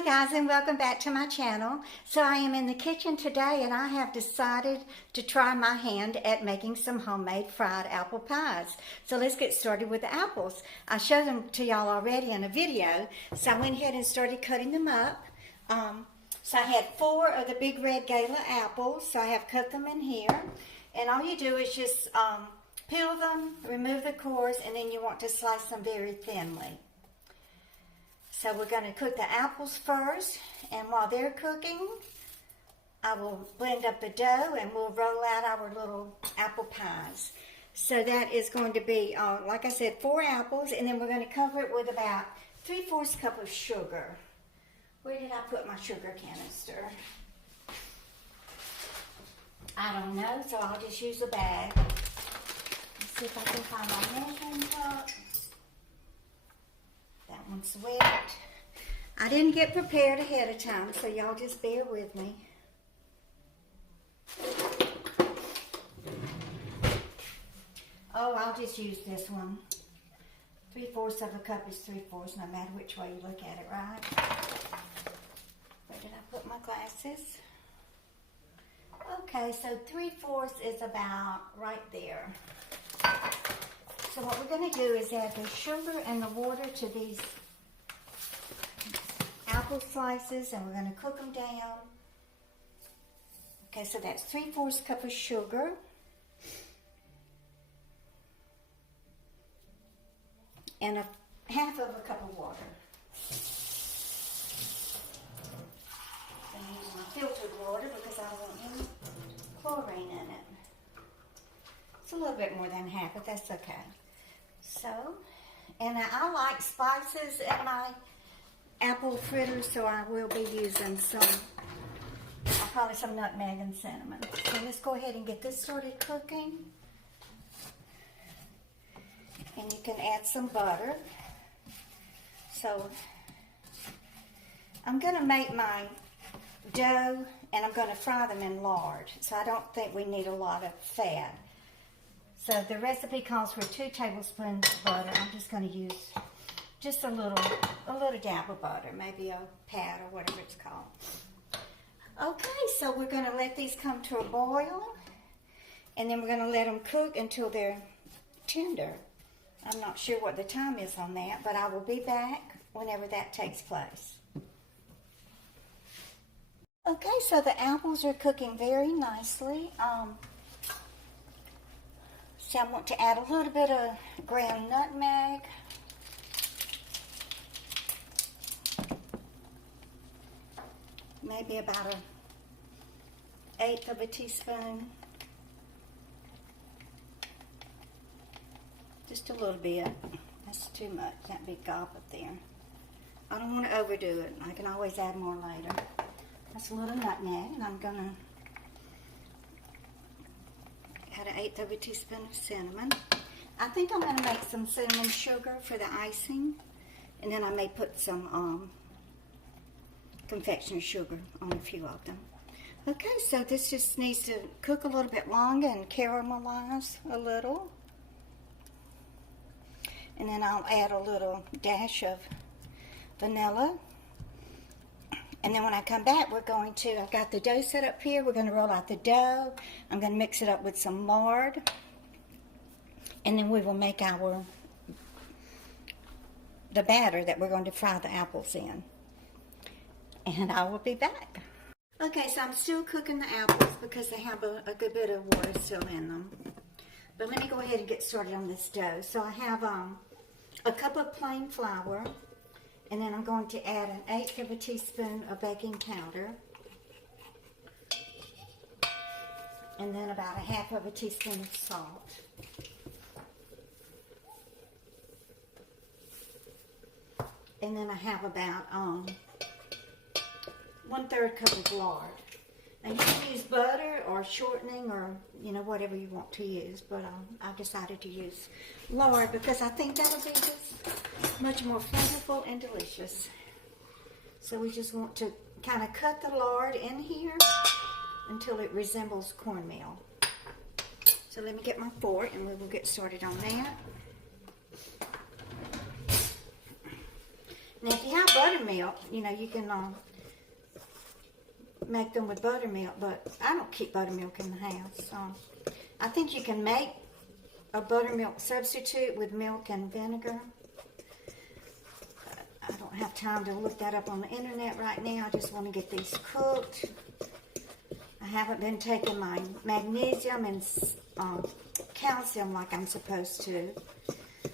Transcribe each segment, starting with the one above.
Hi guys, and welcome back to my channel. So I am in the kitchen today and I have decided to try my hand at making some homemade fried apple pies. So let's get started with the apples. I showed them to y'all already in a video, so I went ahead and started cutting them up. So I had 4 of the big red Gala apples, so I have cut them in here. And all you do is just peel them, remove the cores, and then you want to slice them very thinly. So we're going to cook the apples first, and while they're cooking, I will blend up the dough and we'll roll out our little apple pies. So that is going to be, like I said, 4 apples, and then we're going to cover it with about 3/4 cup of sugar. Where did I put my sugar canister? I don't know, so I'll just use a bag. Let's see if I can find my measuring cup. That one's wet. I didn't get prepared ahead of time, so y'all just bear with me. Oh, I'll just use this one. 3/4 of a cup is 3/4, no matter which way you look at it, right? Where did I put my glasses? Okay, so 3/4 is about right there. So what we're going to do is add the sugar and the water to these apple slices, and we're going to cook them down. Okay, so that's 3/4 cup of sugar. And 1/2 of a cup of water. I'm going to use my filtered water because I don't want any chlorine in it. It's a little bit more than 1/2, but that's okay. So, and I like spices in my apple fritters, so I will be using probably some nutmeg and cinnamon. So let's go ahead and get this started cooking. And you can add some butter. So, I'm going to make my dough, and I'm going to fry them in lard. So I don't think we need a lot of fat. So the recipe calls for 2 tablespoons of butter. I'm just going to use just a little dab of butter, maybe a pat or whatever it's called. Okay, so we're going to let these come to a boil, and then we're going to let them cook until they're tender. I'm not sure what the time is on that, but I will be back whenever that takes place. Okay, so the apples are cooking very nicely. So I want to add a little bit of ground nutmeg. Maybe about 1/8 of a teaspoon. Just a little bit. That's too much, that big gob up there. I don't want to overdo it. I can always add more later. That's a little nutmeg, and I'm going to add 1/8 of a teaspoon of cinnamon. I think I'm going to make some cinnamon sugar for the icing, and then I may put some confectioner sugar on a few of them. Okay, so this just needs to cook a little bit longer and caramelize a little. And then I'll add a little dash of vanilla. And then when I come back, we're going to, I've got the dough set up here. We're going to roll out the dough. I'm going to mix it up with some lard. And then we will make the batter that we're going to fry the apples in. And I will be back. Okay, so I'm still cooking the apples because they have a good bit of water still in them. But let me go ahead and get started on this dough. So I have a cup of plain flour. And then I'm going to add 1/8 of a teaspoon of baking powder. And then about 1/2 of a teaspoon of salt. And then I have about 1/3 cup of lard. Now you can use butter or shortening or, you know, whatever you want to use. But I decided to use lard because I think that'll be just much more flavorful and delicious. So we just want to kind of cut the lard in here until it resembles cornmeal. So let me get my fork and we will get started on that. Now, if you have buttermilk, you know, you can make them with buttermilk, but I don't keep buttermilk in the house. I think you can make a buttermilk substitute with milk and vinegar. I don't have time to look that up on the internet right now. I just want to get these cooked. I haven't been taking my magnesium and calcium like I'm supposed to.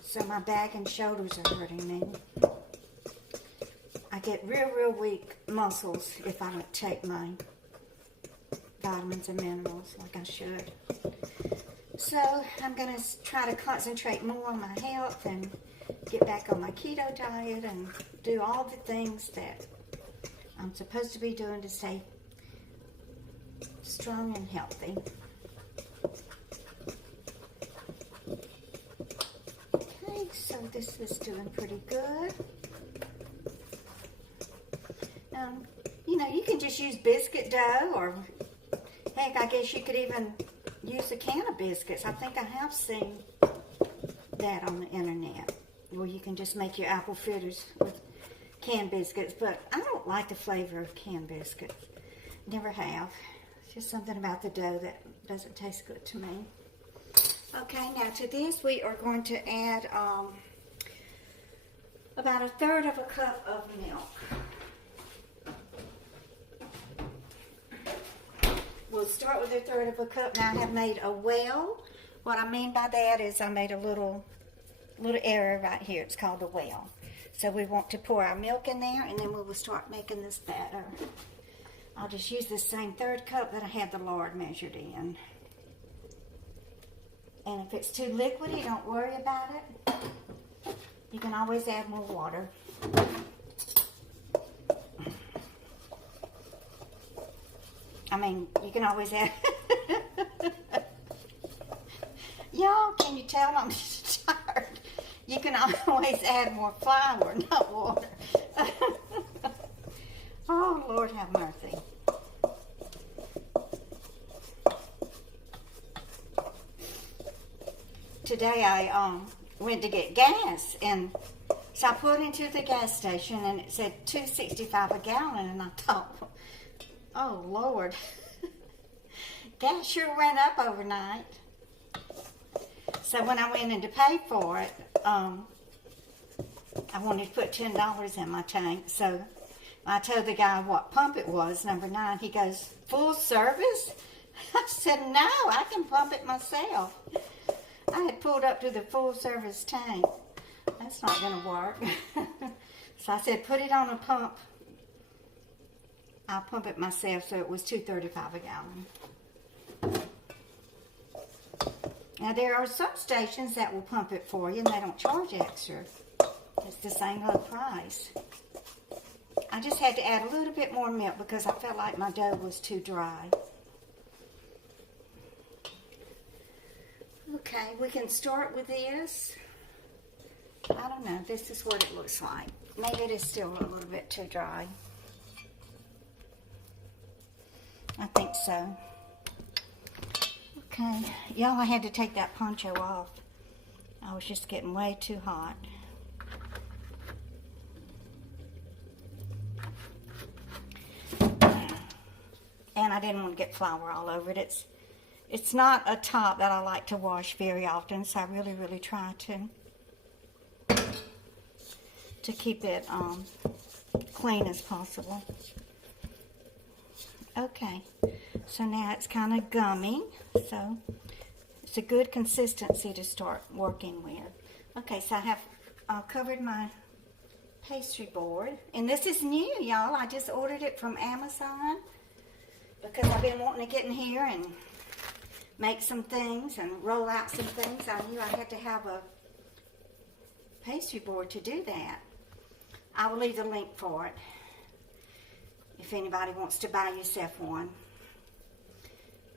So my back and shoulders are hurting me. I get real weak muscles if I don't take my vitamins and minerals like I should. So I'm going to try to concentrate more on my health and get back on my keto diet and do all the things that I'm supposed to be doing to stay strong and healthy. Okay, so this is doing pretty good. You know, you can just use biscuit dough, or heck, I guess you could even use a can of biscuits. I think I have seen that on the internet, where you can just make your apple fritters with canned biscuits, but I don't like the flavor of canned biscuits. Never have. It's just something about the dough that doesn't taste good to me. Okay, now to this we are going to add about 1/3 of a cup of milk. We'll start with 1/3 of a cup. Now I have made a well. What I mean by that is I made a little area right here. It's called a well. So we want to pour our milk in there, and then we will start making this batter. I'll just use the same 1/3 cup that I had the lard measured in. And if it's too liquidy, don't worry about it. You can always add more water. I mean, you can always add... Y'all, can you tell I'm tired? You can always add more flour, not water. Oh, Lord have mercy. Today I went to get gas, and so I put into the gas station, and it said $2.65 a gallon, and I thought, oh, Lord. Gas sure went up overnight. So when I went in to pay for it, I wanted to put $10 in my tank. So I told the guy what pump it was, number 9. He goes, full service? I said, no, I can pump it myself. I had pulled up to the full service tank. That's not going to work. So I said, put it on a pump. I'll pump it myself, so it was $2.35 a gallon. Now there are some stations that will pump it for you, and they don't charge extra. It's the same low price. I just had to add a little bit more milk because I felt like my dough was too dry. Okay, we can start with this. I don't know, this is what it looks like. Maybe it is still a little bit too dry. I think so. Okay, y'all, I had to take that poncho off. I was just getting way too hot. And I didn't want to get flour all over it. It's not a top that I like to wash very often, so I really try to keep it clean as possible. Okay, so now it's kind of gummy, so it's a good consistency to start working with. Okay, so I have covered my pastry board, and this is new, y'all. I just ordered it from Amazon because I've been wanting to get in here and make some things and roll out some things. I knew I had to have a pastry board to do that. I will leave the link for it if anybody wants to buy yourself one.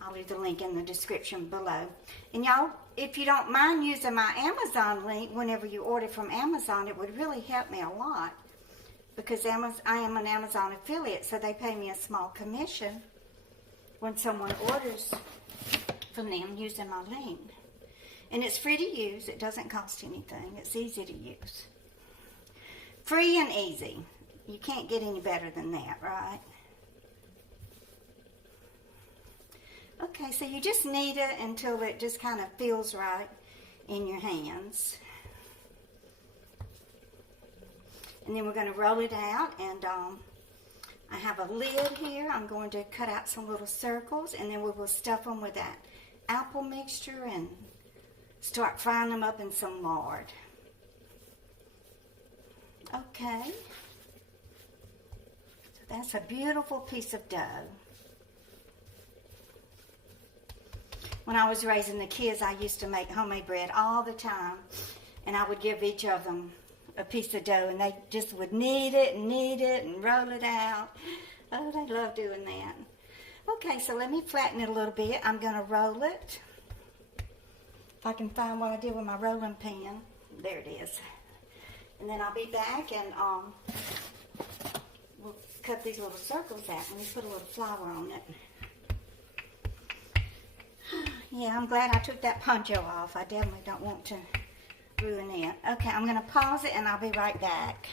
I'll leave the link in the description below. And y'all, if you don't mind using my Amazon link whenever you order from Amazon, it would really help me a lot, because I am an Amazon affiliate, so they pay me a small commission when someone orders from them using my link. And it's free to use. It doesn't cost anything. It's easy to use. Free and easy. You can't get any better than that, right? Okay, so you just knead it until it just kind of feels right in your hands. And then we're going to roll it out, and I have a lid here. I'm going to cut out some little circles, and then we will stuff them with that apple mixture and start frying them up in some lard. Okay. So that's a beautiful piece of dough. When I was raising the kids, I used to make homemade bread all the time, and I would give each of them a piece of dough, and they just would knead it and roll it out. Oh, they love doing that. Okay, so let me flatten it a little bit. I'm going to roll it. If I can find what I did with my rolling pin. There it is. And then I'll be back, and we'll cut these little circles out. Let me put a little flour on it. Yeah, I'm glad I took that poncho off. I definitely don't want to ruin it. Okay, I'm going to pause it, and I'll be right back.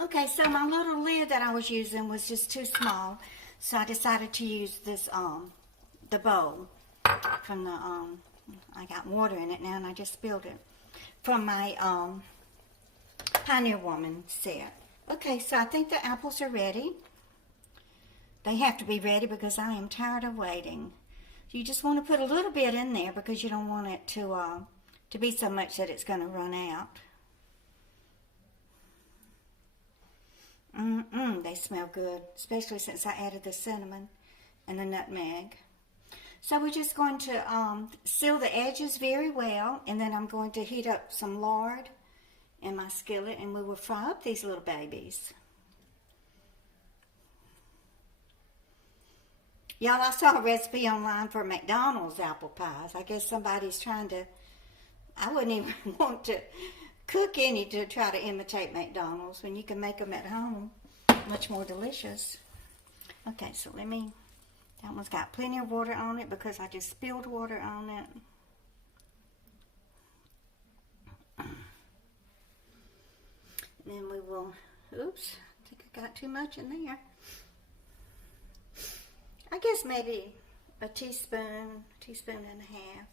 Okay, so my little lid that I was using was just too small, so I decided to use this, the bowl from the, I got water in it now, and I just spilled it, from my Pioneer Woman set. Okay, so I think the apples are ready. They have to be ready because I am tired of waiting. You just want to put a little bit in there because you don't want it to be so much that it's going to run out. They smell good, especially since I added the cinnamon and the nutmeg. So we're just going to seal the edges very well, and then I'm going to heat up some lard in my skillet, and we will fry up these little babies. Y'all, I saw a recipe online for McDonald's apple pies. I guess somebody's trying to, I wouldn't even want to cook any to try to imitate McDonald's when you can make them at home. Much more delicious. Okay, so let me, that one's got plenty of water on it because I just spilled water on it. And then we will, oops, I think I got too much in there. I guess maybe a teaspoon and a half.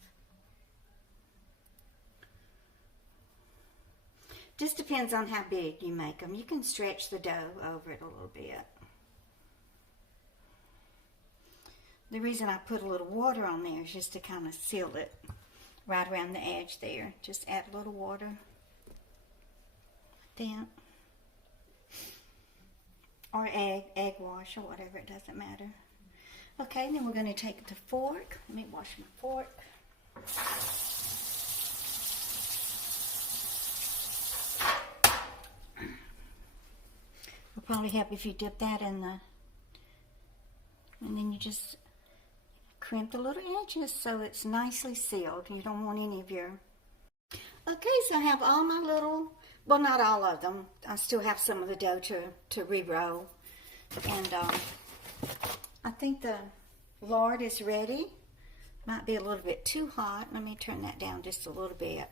Just depends on how big you make them. You can stretch the dough over it a little bit. The reason I put a little water on there is just to kind of seal it right around the edge there. Just add a little water. Then, or egg wash or whatever, it doesn't matter. Okay, then we're going to take the fork. Let me wash my fork. It'll probably help if you dip that in the, and then you just crimp the little edges so it's nicely sealed. You don't want any of your, okay, so I have all my little, well, not all of them. I still have some of the dough to re-roll. And I think the lard is ready. Might be a little bit too hot. Let me turn that down just a little bit.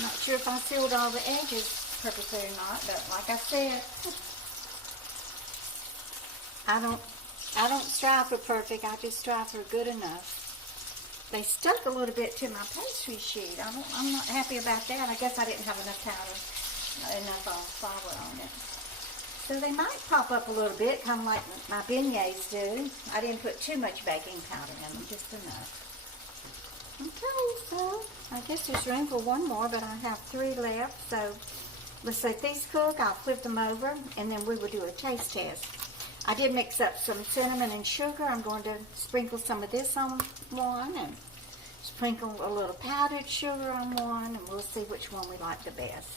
Not sure if I sealed all the edges perfectly or not, but like I said, I don't strive for perfect. I just strive for good enough. They stuck a little bit to my pastry sheet. I'm not happy about that. I guess I didn't have enough powder, enough flour on it. So they might pop up a little bit, kind of like my beignets do. I didn't put too much baking powder in them, just enough. Okay, so I guess there's room for one more, but I have 3 left. So let's let these cook. I'll flip them over, and then we will do a taste test. I did mix up some cinnamon and sugar. I'm going to sprinkle some of this on one, and sprinkle a little powdered sugar on one, and we'll see which one we like the best.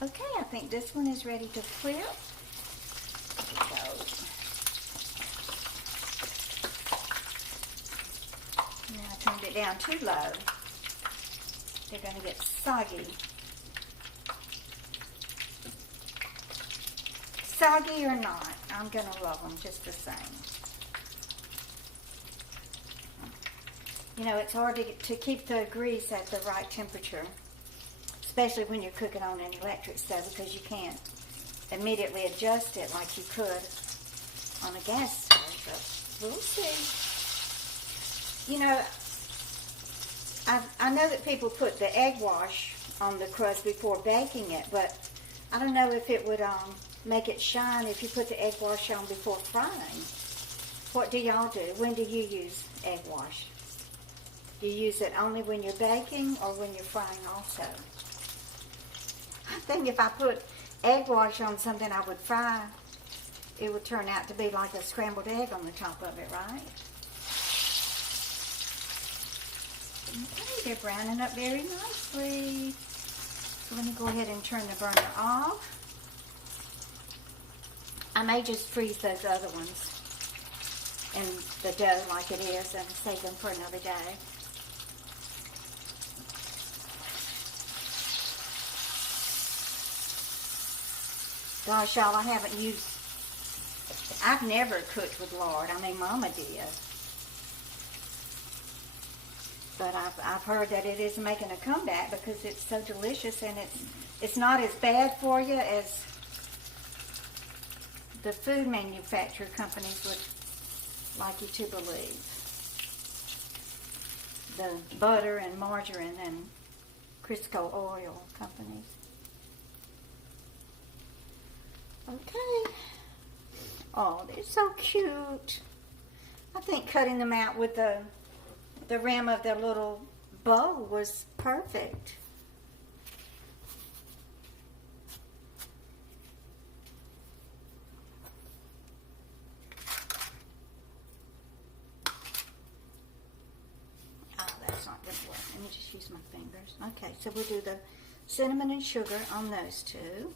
Okay, I think this one is ready to flip. Now turned it down too low. They're going to get soggy. Soggy or not, I'm going to love them just the same. You know, it's hard to keep the grease at the right temperature, especially when you're cooking on an electric stove, because you can't immediately adjust it like you could on a gas stove, but we'll see. You know, I know that people put the egg wash on the crust before baking it, but I don't know if it would make it shine if you put the egg wash on before frying. What do y'all do? When do you use egg wash? Do you use it only when you're baking or when you're frying also? I think if I put egg wash on something I would fry, it would turn out to be like a scrambled egg on the top of it, right? Okay, they're browning up very nicely. So let me go ahead and turn the burner off. I may just freeze those other ones in the dough like it is and save them for another day. Gosh, y'all, I've never cooked with lard. I mean, Mama did. But I've heard that it is making a comeback because it's so delicious, and it's not as bad for you as the food manufacturer companies would like you to believe. The butter and margarine and Crisco oil companies. Okay. Oh, they're so cute. I think cutting them out with the rim of their little bowl was perfect. Oh, that's not going to work. Let me just use my fingers. Okay, so we'll do the cinnamon and sugar on those two.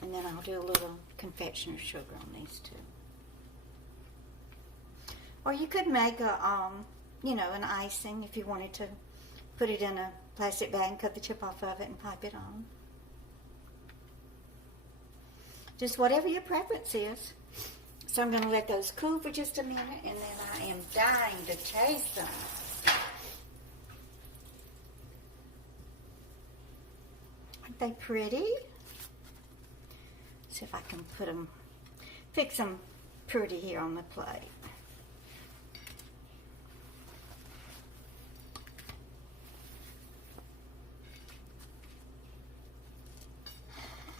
And then I'll do a little confectioner's sugar on these two. Or you could make a, you know, an icing if you wanted to put it in a plastic bag and cut the tip off of it and pipe it on. Just whatever your preference is. So I'm going to let those cool for just a minute, and then I am dying to taste them. Aren't they pretty? See if I can fix them pretty here on the plate.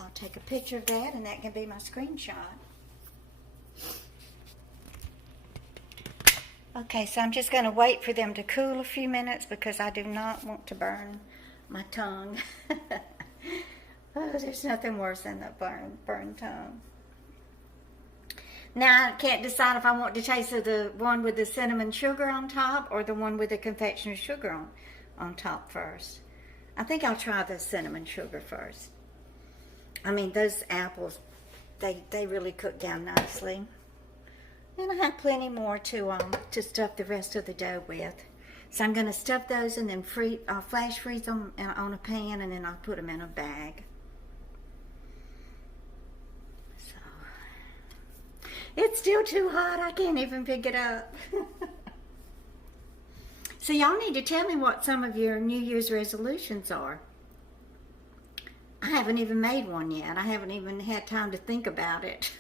I'll take a picture of that, and that can be my screenshot. Okay, so I'm just going to wait for them to cool a few minutes because I do not want to burn my tongue. Oh, there's nothing worse than the burned tongue. Now, I can't decide if I want to taste of the one with the cinnamon sugar on top or the one with the confectioner's sugar on top first. I think I'll try the cinnamon sugar first. I mean, those apples, they really cook down nicely. And I have plenty more to stuff the rest of the dough with. So I'm going to stuff those and then I'll flash freeze them on a pan, and then I'll put them in a bag. So, it's still too hot. I can't even pick it up. So y'all need to tell me what some of your New Year's resolutions are. I haven't even made one yet. I haven't even had time to think about it.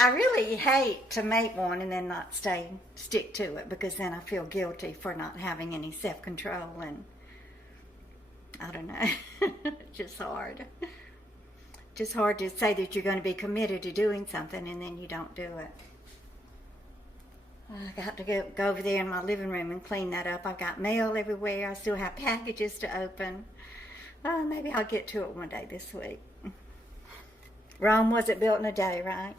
I really hate to make one and then not stick to it, because then I feel guilty for not having any self-control, and I don't know. Just hard. Just hard to say that you're going to be committed to doing something and then you don't do it. I got to go over there in my living room and clean that up. I've got mail everywhere. I still have packages to open. Maybe I'll get to it one day this week. Rome wasn't built in a day, right?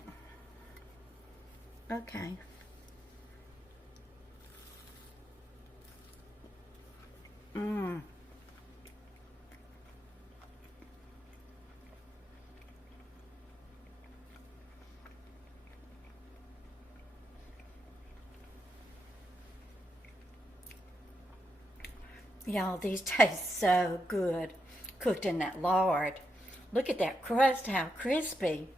Okay. Y'all, these taste so good cooked in that lard. Look at that crust, how crispy.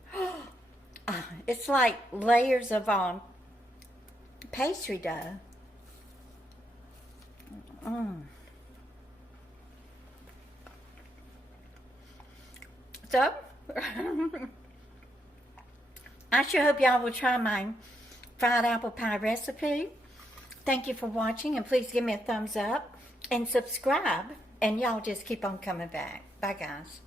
It's like layers of pastry dough. So, I sure hope y'all will try my fried apple pie recipe. Thank you for watching, and please give me a thumbs up and subscribe, and y'all just keep on coming back. Bye, guys.